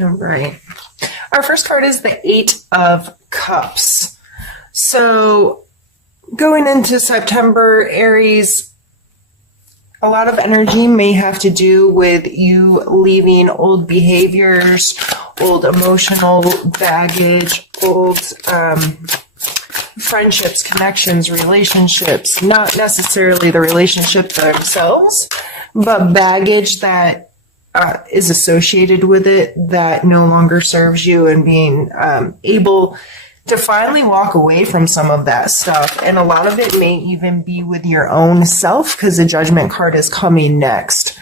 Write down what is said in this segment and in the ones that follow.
All right. Our first card is the Eight of Cups. So going into September, Aries, a lot of energy may have to do with you leaving old behaviors, old emotional baggage, old friendships, connections, relationships, not necessarily the relationship themselves, but baggage that is associated with it that no longer serves you, and being able to finally walk away from some of that stuff. And a lot of it may even be with your own self, because the Judgment card is coming next.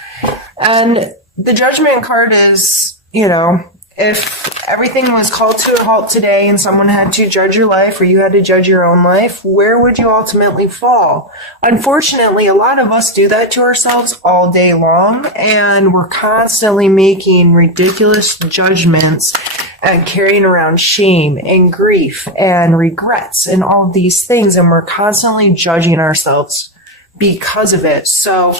And the Judgment card is, you know, if everything was called to a halt today and someone had to judge your life, or you had to judge your own life, where would you ultimately fall? Unfortunately, a lot of us do that to ourselves all day long, and we're constantly making ridiculous judgments and carrying around shame and grief and regrets and all of these things, and we're constantly judging ourselves because of it. So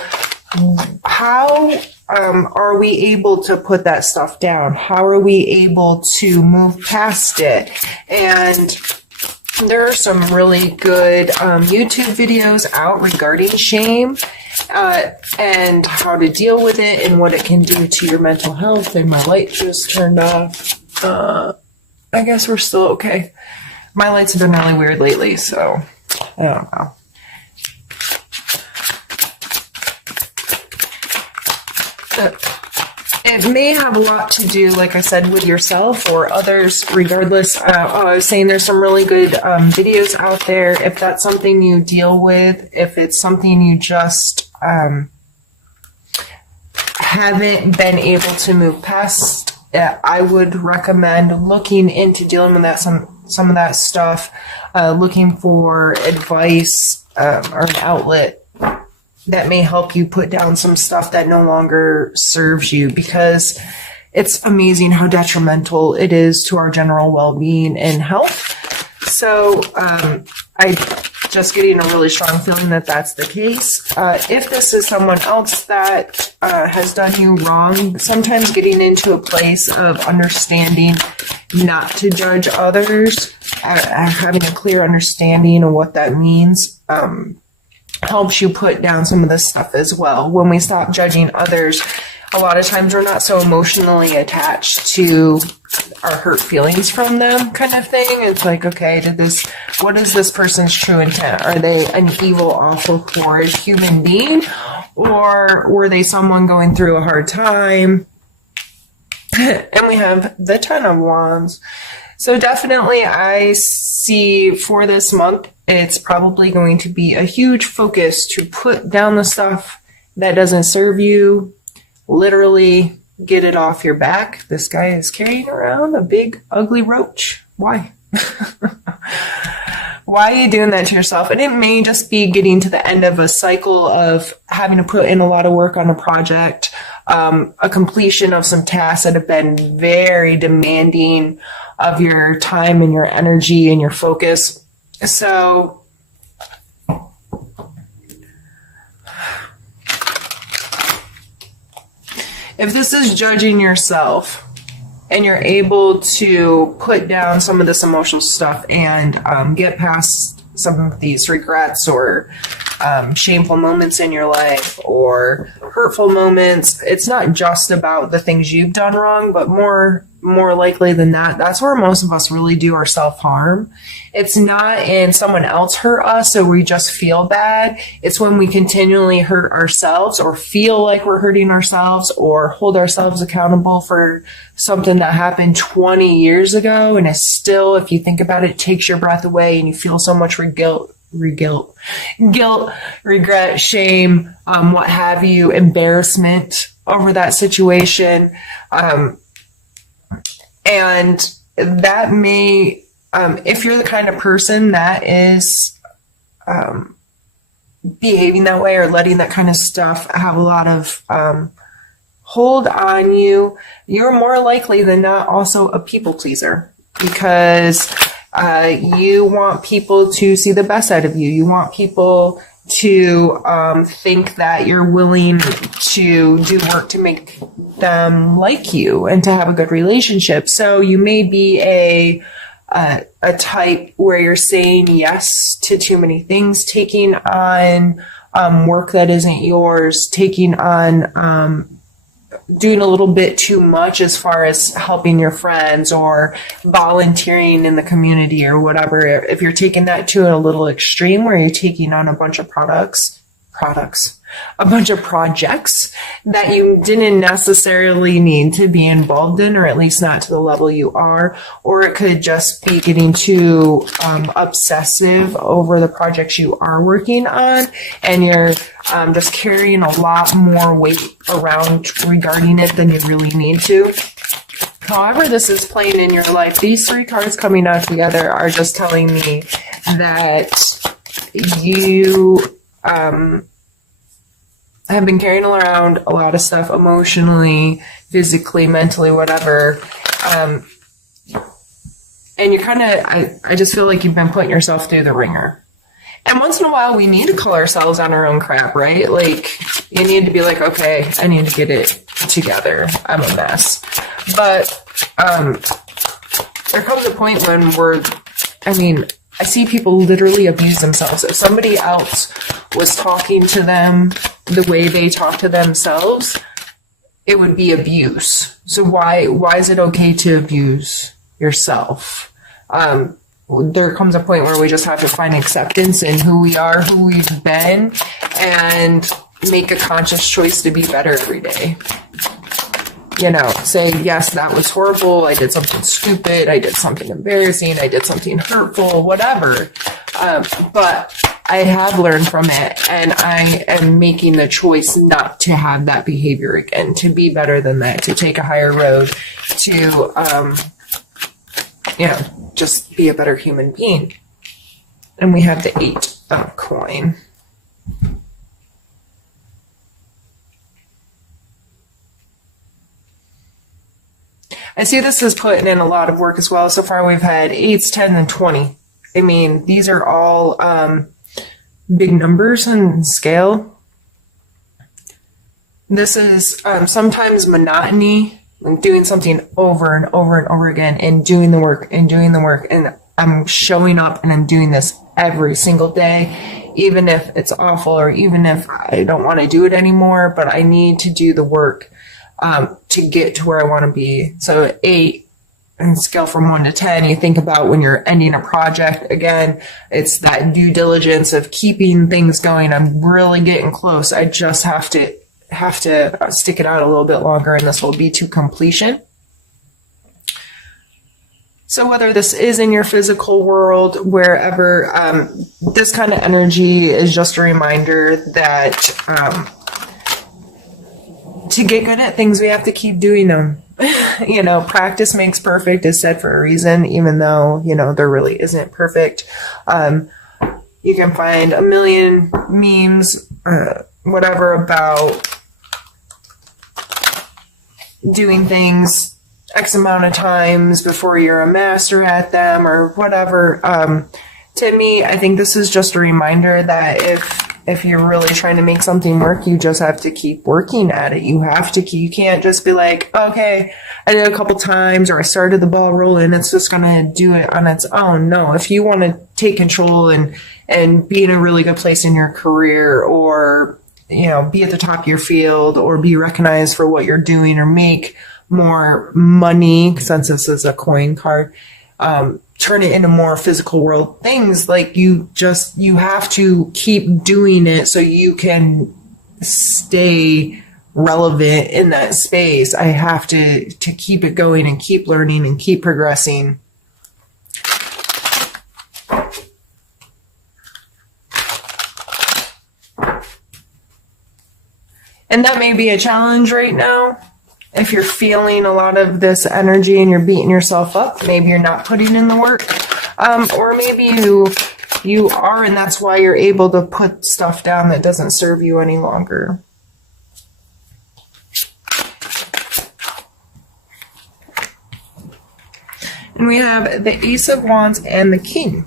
how are we able to put that stuff down? How are we able to move past it? And there are some really good YouTube videos out regarding shame and how to deal with it and what it can do to your mental health. And my light just turned off. I guess we're still okay. My lights have been really weird lately, so I don't know. It may have a lot to do, like I said, with yourself or others. Regardless, I was saying there's some really good videos out there. If that's something you deal with, if it's something you just haven't been able to move past, I would recommend looking into dealing with that, some of that stuff, looking for advice or an outlet that may help you put down some stuff that no longer serves you, because it's amazing how detrimental it is to our general well-being and health. So I just getting a really strong feeling that that's the case. If this is someone else that has done you wrong, sometimes getting into a place of understanding not to judge others, having a clear understanding of what that means, helps you put down some of this stuff as well. When we stop judging others, a lot of times we're not so emotionally attached to our hurt feelings from them, kind of thing. It's like, okay, what is this person's true intent? Are they an evil, awful, horrid human being? Or were they someone going through a hard time? And we have the Ten of Wands. So definitely I see for this month, it's probably going to be a huge focus to put down the stuff that doesn't serve you. Literally get it off your back. This guy is carrying around a big, ugly roach. Why? Why are you doing that to yourself? And it may just be getting to the end of a cycle of having to put in a lot of work on a project, a completion of some tasks that have been very demanding of your time and your energy and your focus. So if this is judging yourself and you're able to put down some of this emotional stuff and get past some of these regrets or shameful moments in your life or hurtful moments, it's not just about the things you've done wrong, but more likely than that, that's where most of us really do our self-harm. It's not in someone else hurt us so we just feel bad. It's when we continually hurt ourselves or feel like we're hurting ourselves or hold ourselves accountable for something that happened 20 years ago, and it's still, if you think about it, takes your breath away and you feel so much guilt, regret, shame, what have you, embarrassment over that situation. And that may, if you're the kind of person that is behaving that way or letting that kind of stuff have a lot of hold on you, you're more likely than not also a people pleaser, because you want people to see the best out of you. You want people to think that you're willing to do work to make them like you and to have a good relationship. So you may be a type where you're saying yes to too many things, taking on work that isn't yours, taking on doing a little bit too much as far as helping your friends or volunteering in the community or whatever. If you're taking that to a little extreme where you're taking on a bunch of a bunch of projects that you didn't necessarily need to be involved in, or at least not to the level you are, or it could just be getting too obsessive over the projects you are working on, and you're just carrying a lot more weight around regarding it than you really need to. However this is playing in your life, these three cards coming out together are just telling me that you have been carrying around a lot of stuff emotionally, physically, mentally, whatever. And you're kind of, I just feel like you've been putting yourself through the ringer. And once in a while, we need to call ourselves on our own crap, right? Like, you need to be like, okay, I need to get it together. I'm a mess. But there comes a point when I see people literally abuse themselves. If somebody else was talking to them the way they talk to themselves, it would be abuse. So why is it okay to abuse yourself? There comes a point where we just have to find acceptance in who we are, who we've been, and make a conscious choice to be better every day. Say, yes, that was horrible. I did something stupid. I did something embarrassing. I did something hurtful, whatever. But I have learned from it, and I am making the choice not to have that behavior again, to be better than that, to take a higher road, to, just be a better human being. And we have the 8 of coin. I see this as putting in a lot of work as well. So far we've had 8s, 10s, and 20. These are all big numbers on scale. This is sometimes monotony, like doing something over and over and over again, and doing the work and doing the work. And I'm showing up and I'm doing this every single day, even if it's awful or even if I don't want to do it anymore, but I need to do the work to get to where I want to be. So 8, and scale from 1 to 10, you think about when you're ending a project, again, it's that due diligence of keeping things going. I'm really getting close. I just have to stick it out a little bit longer, and this will be to completion. So whether this is in your physical world, wherever, this kind of energy is just a reminder that to get good at things, we have to keep doing them. Practice makes perfect is said for a reason, even though, there really isn't perfect. You can find a million memes, whatever, about doing things X amount of times before you're a master at them or whatever. To me, I think this is just a reminder that if you're really trying to make something work, you just have to keep working at it. You can't just be like, okay, I did it a couple times, or I started the ball rolling, it's just going to do it on its own. No, if you want to take control and be in a really good place in your career, or, be at the top of your field, or be recognized for what you're doing, or make more money, since this is a coin card, turn it into more physical world things, like you have to keep doing it so you can stay relevant in that space. I have to keep it going and keep learning and keep progressing. And that may be a challenge right now. If you're feeling a lot of this energy and you're beating yourself up, maybe you're not putting in the work. Or maybe you are, and that's why you're able to put stuff down that doesn't serve you any longer. And we have the Ace of Wands and the King.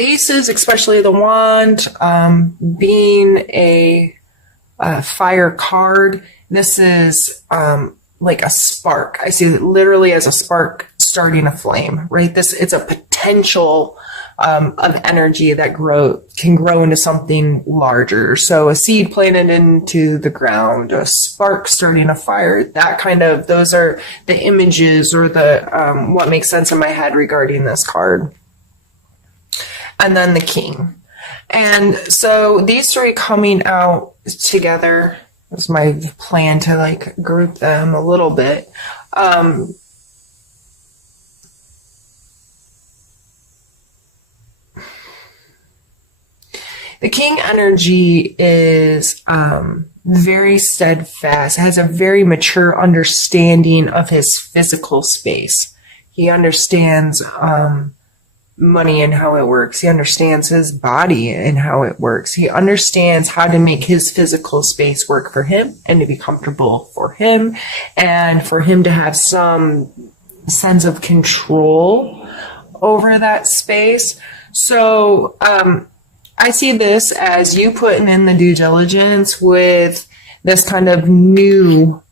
aces, especially the wand, being a fire card, this is like a spark. I see it literally as a spark starting a flame, right? It's a potential of energy that can grow into something larger. So a seed planted into the ground, a spark starting a fire, those are the images or the what makes sense in my head regarding this card. And then the king. And so these three coming out together was my plan to like group them a little bit. The king energy is very steadfast, has a very mature understanding of his physical space. He understands money and how it works. He understands his body and how it works. He understands how to make his physical space work for him and to be comfortable for him and for him to have some sense of control over that space. So, I see this as you putting in the due diligence with this kind of new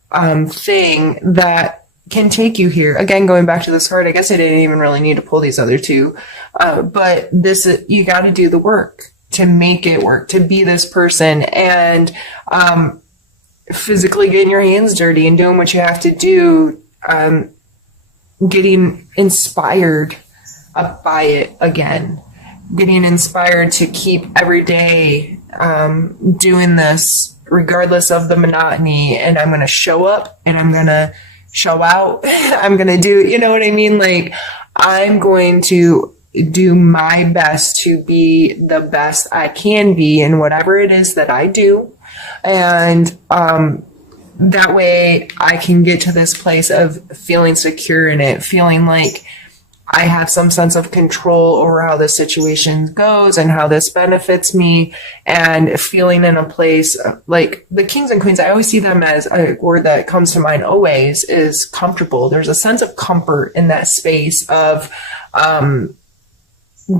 thing that can take you here. Again, going back to this card, I guess I didn't even really need to pull these other two. But you got to do the work to make it work, to be this person and physically getting your hands dirty and doing what you have to do, getting inspired by it again. Getting inspired to keep every day doing this regardless of the monotony, and I'm going to show up and I'm going to show out. I'm going to do, you know what I mean? Like, I'm going to do my best to be the best I can be in whatever it is that I do. And that way I can get to this place of feeling secure in it, feeling like I have some sense of control over how this situation goes and how this benefits me, and feeling in a place like the kings and queens. I always see them as a word that comes to mind always is comfortable. There's a sense of comfort in that space of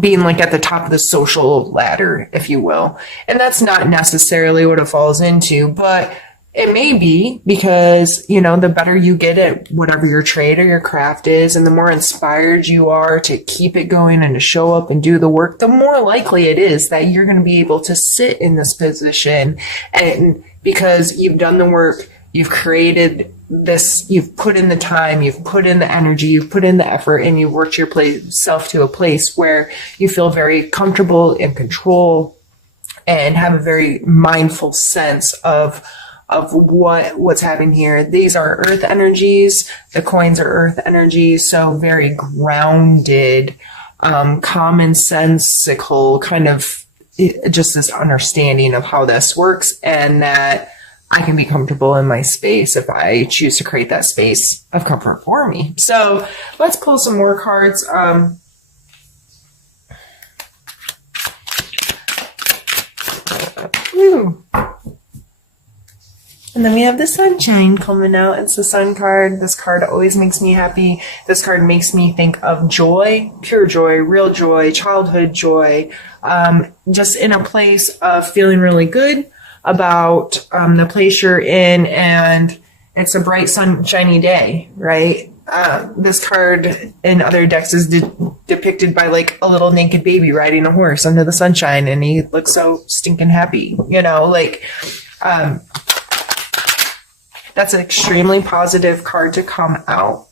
being like at the top of the social ladder, if you will. And that's not necessarily what it falls into, but it may be, because, you know, the better you get at whatever your trade or your craft is, and the more inspired you are to keep it going and to show up and do the work, the more likely it is that you're going to be able to sit in this position. And because you've done the work, you've created this, you've put in the time, you've put in the energy, you've put in the effort, and you've worked yourself to a place where you feel very comfortable in control and have a very mindful sense of what's happening here. These are earth energies. The coins are earth energies. So very grounded, commonsensical, kind of just this understanding of how this works, and that I can be comfortable in my space if I choose to create that space of comfort for me. So let's pull some more cards. And then we have the sunshine coming out. It's the sun card. This card always makes me happy. This card makes me think of joy, pure joy, real joy, childhood joy, just in a place of feeling really good about the place you're in, and it's a bright, sunshiny day, right? This card in other decks is depicted by like a little naked baby riding a horse under the sunshine, and he looks so stinking happy, you know, like, that's an extremely positive card to come out.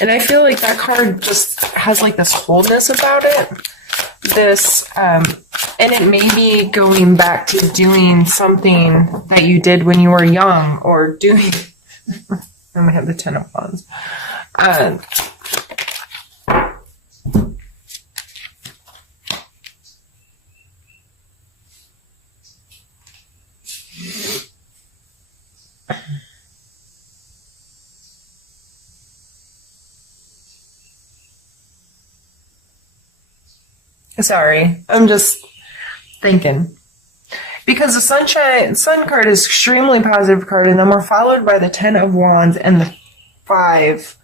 And I feel like that card just has like this wholeness about it. This, and it may be going back to doing something that you did when you were young, or doing, I'm gonna have the 10 of Wands. Sorry, I'm just thinking. Because the sun card is extremely positive card, and then we're followed by the 10 of Wands and the five,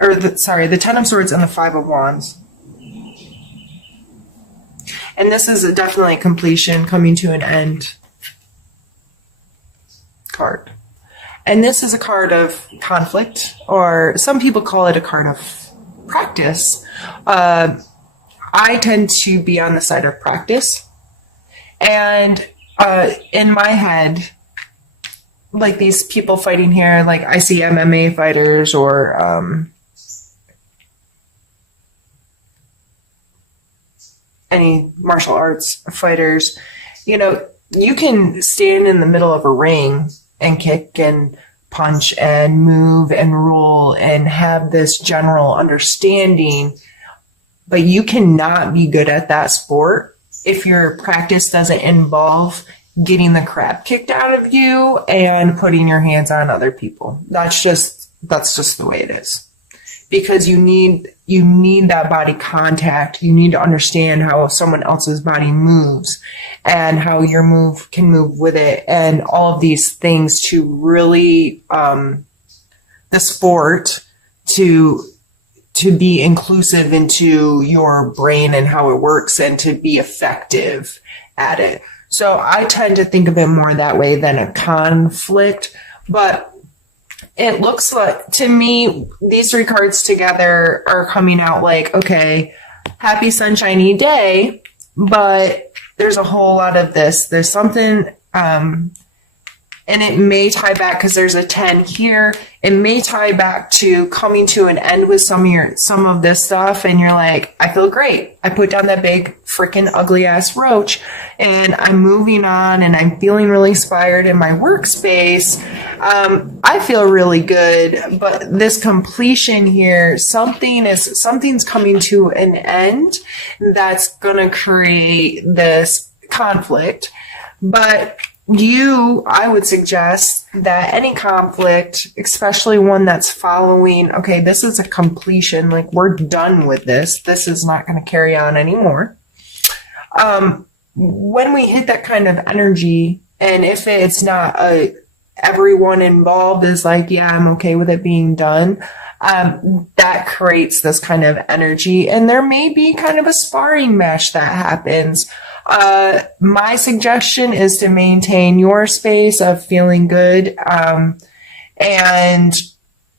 or the Ten of Swords and the Five of Wands. And this is definitely a completion, coming to an end card. And this is a card of conflict, or some people call it a card of practice. I tend to be on the side of practice. And in my head, like these people fighting here, like I see MMA fighters or any martial arts fighters, you know, you can stand in the middle of a ring and kick and punch and move and roll and have this general understanding, but you cannot be good at that sport if your practice doesn't involve getting the crap kicked out of you and putting your hands on other people. That's just the way it is. Because you need that body contact. You need to understand how someone else's body moves and how your move can move with it, and all of these things to really the sport to be inclusive into your brain and how it works, and to be effective at it. So I tend to think of it more that way than a conflict, but it looks like, to me, these three cards together are coming out like, okay, happy sunshiny day, but there's a whole lot of this. There's something, and it may tie back, because there's a 10 here. It may tie back to coming to an end with some of this stuff, and you're like, I feel great. I put down that big freaking ugly ass roach, and I'm moving on, and I'm feeling really inspired in my workspace. I feel really good, but this completion here, something's coming to an end that's gonna create this conflict. But I would suggest that any conflict, especially one that's following, okay, this is a completion, like we're done with this. This is not going to carry on anymore. When we hit that kind of energy, and if it's not everyone involved is like, yeah, I'm okay with it being done, that creates this kind of energy. And there may be kind of a sparring match that happens. My suggestion is to maintain your space of feeling good, and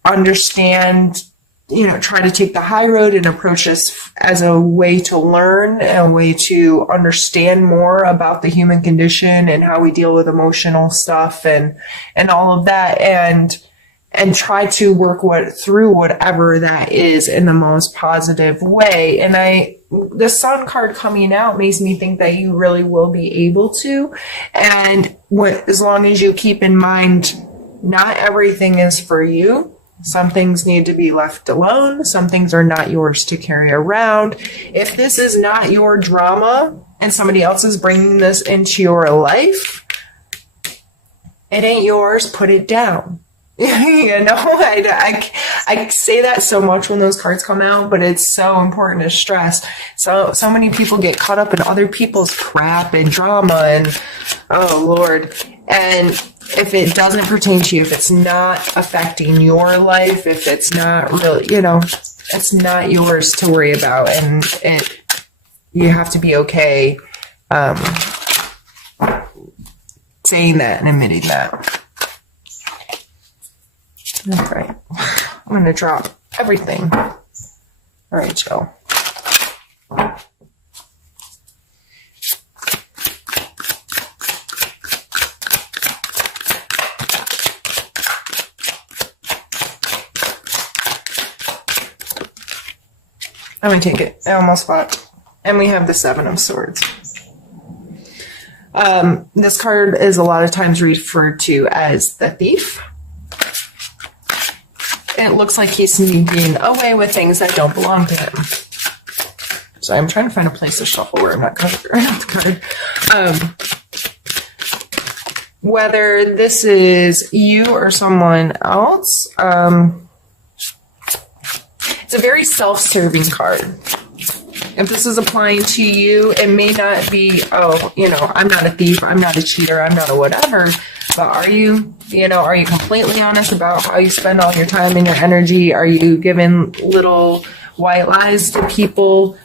understand, try to take the high road and approach this as a way to learn, a way to understand more about the human condition and how we deal with emotional stuff and all of that, and try to work through whatever that is in the most positive way. And the Sun card coming out makes me think that you really will be able to. And as long as you keep in mind, not everything is for you. Some things need to be left alone. Some things are not yours to carry around. If this is not your drama and somebody else is bringing this into your life, it ain't yours. Put it down. I say that so much when those cards come out, but it's so important to stress. So many people get caught up in other people's crap and drama, and oh Lord. And if it doesn't pertain to you, if it's not affecting your life, if it's not really, it's not yours to worry about, and you have to be okay saying that and admitting that. Okay, I'm going to drop everything. All right, Joe. I'm going to take it. I almost forgot. And we have the Seven of Swords. This card is a lot of times referred to as the Thief. It looks like he's sneaking away with things that don't belong to him. So I'm trying to find a place to shuffle where I'm not covering the card. Whether this is you or someone else, it's a very self-serving card. If this is applying to you, it may not be, I'm not a thief, I'm not a cheater, I'm not a whatever. But are you completely honest about how you spend all your time and your energy? Are you giving little white lies to people,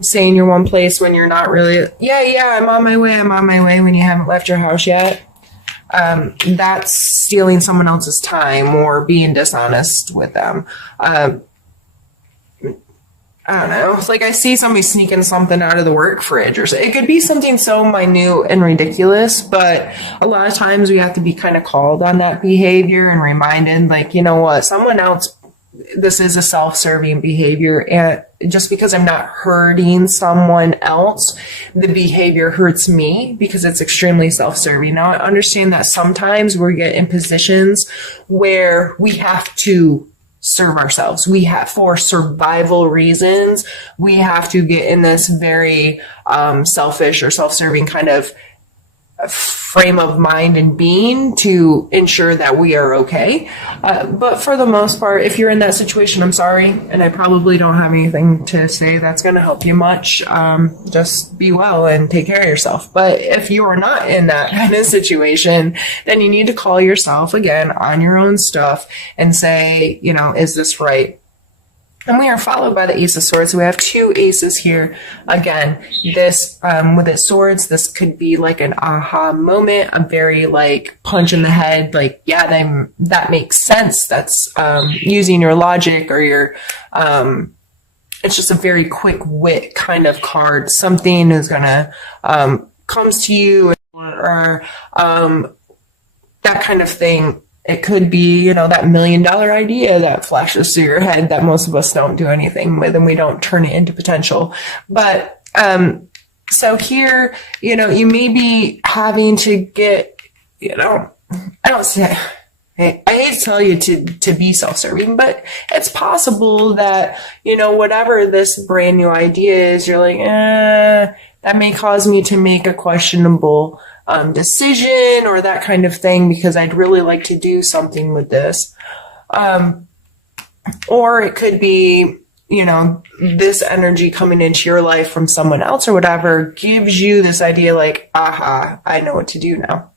saying you're one place when you're not really? Yeah, I'm on my way when you haven't left your house yet. That's stealing someone else's time or being dishonest with them. I don't know. It's like I see somebody sneaking something out of the work fridge, or it could be something so minute and ridiculous, but a lot of times we have to be kind of called on that behavior and reminded, like, you know what, someone else, this is a self-serving behavior, and just because I'm not hurting someone else, the behavior hurts me because it's extremely self-serving. Now, I understand that sometimes we get in positions where we have to serve ourselves. We have, for survival reasons, we have to get in this very selfish or self-serving kind of frame of mind and being to ensure that we are okay. But for the most part, if you're in that situation, I'm sorry, and I probably don't have anything to say that's going to help you much. Just be well and take care of yourself. But if you are not in that kind of situation, then you need to call yourself again on your own stuff and say, is this right? And we are followed by the Ace of Swords. So we have two aces here. Again, this, with its swords, this could be like an aha moment, a very like punch in the head. Like, yeah, that makes sense. That's, using your logic or your, it's just a very quick wit kind of card. Something is gonna, comes to you or that kind of thing. It could be, that $1 million idea that flashes through your head that most of us don't do anything with, and we don't turn it into potential. But, so here, you may be having to get, I don't say, I hate to tell you to be self-serving, but it's possible that, whatever this brand new idea is, you're like, that may cause me to make a questionable decision or that kind of thing, because I'd really like to do something with this. Or it could be, this energy coming into your life from someone else or whatever gives you this idea like, aha, I know what to do now.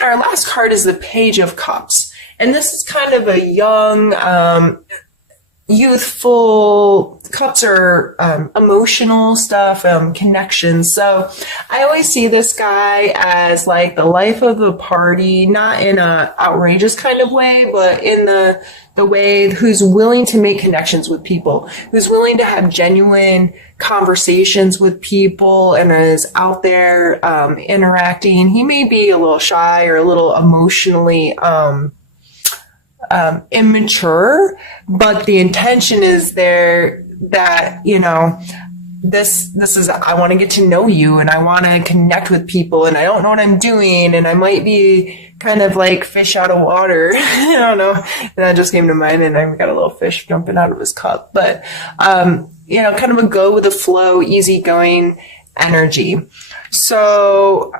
Our last card is the Page of Cups. And this is kind of a young, youthful, cups are emotional stuff, connections. So I always see this guy as like the life of the party, not in a outrageous kind of way, but in the way who's willing to make connections with people, who's willing to have genuine conversations with people and is out there interacting. He may be a little shy or a little emotionally immature, but the intention is there that, this is, I want to get to know you and I want to connect with people and I don't know what I'm doing and I might be kind of like fish out of water. I don't know. That just came to mind and I got a little fish jumping out of his cup, but, kind of a go with the flow, easygoing energy. So,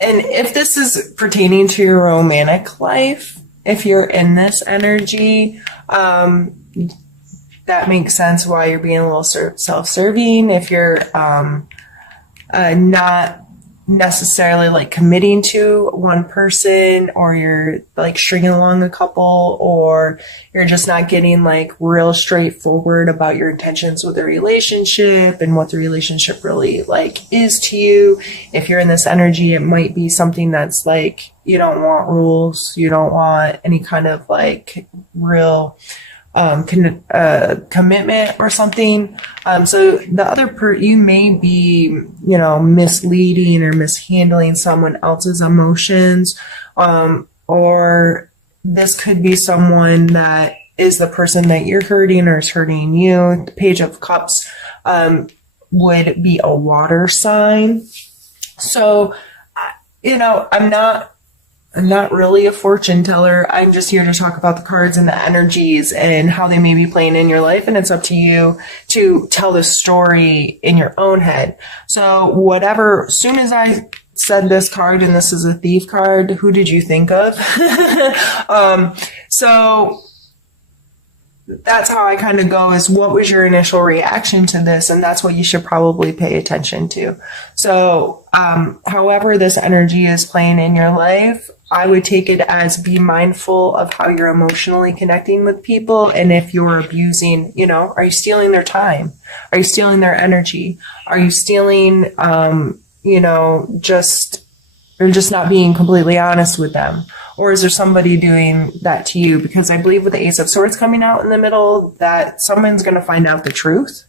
and if this is pertaining to your romantic life, if you're in this energy, that makes sense why you're being a little self-serving. If you're not necessarily like committing to one person, or you're like stringing along a couple, or you're just not getting like real straightforward about your intentions with the relationship and what the relationship really like is to you. If you're in this energy, it might be something that's like, you don't want rules. You don't want any kind of like real commitment or something. So the other you may be, misleading or mishandling someone else's emotions. Or this could be someone that is the person that you're hurting or is hurting you. The Page of Cups, would be a water sign. So, I'm not really a fortune teller. I'm just here to talk about the cards and the energies and how they may be playing in your life. And it's up to you to tell the story in your own head. So as soon as I said this card, and this is a Thief card, who did you think of? So that's how I kind of go, is what was your initial reaction to this? And that's what you should probably pay attention to. So, however this energy is playing in your life, I would take it as be mindful of how you're emotionally connecting with people. And if you're abusing, are you stealing their time? Are you stealing their energy? Are you stealing, just not being completely honest with them? Or is there somebody doing that to you? Because I believe with the Ace of Swords coming out in the middle, that someone's going to find out the truth.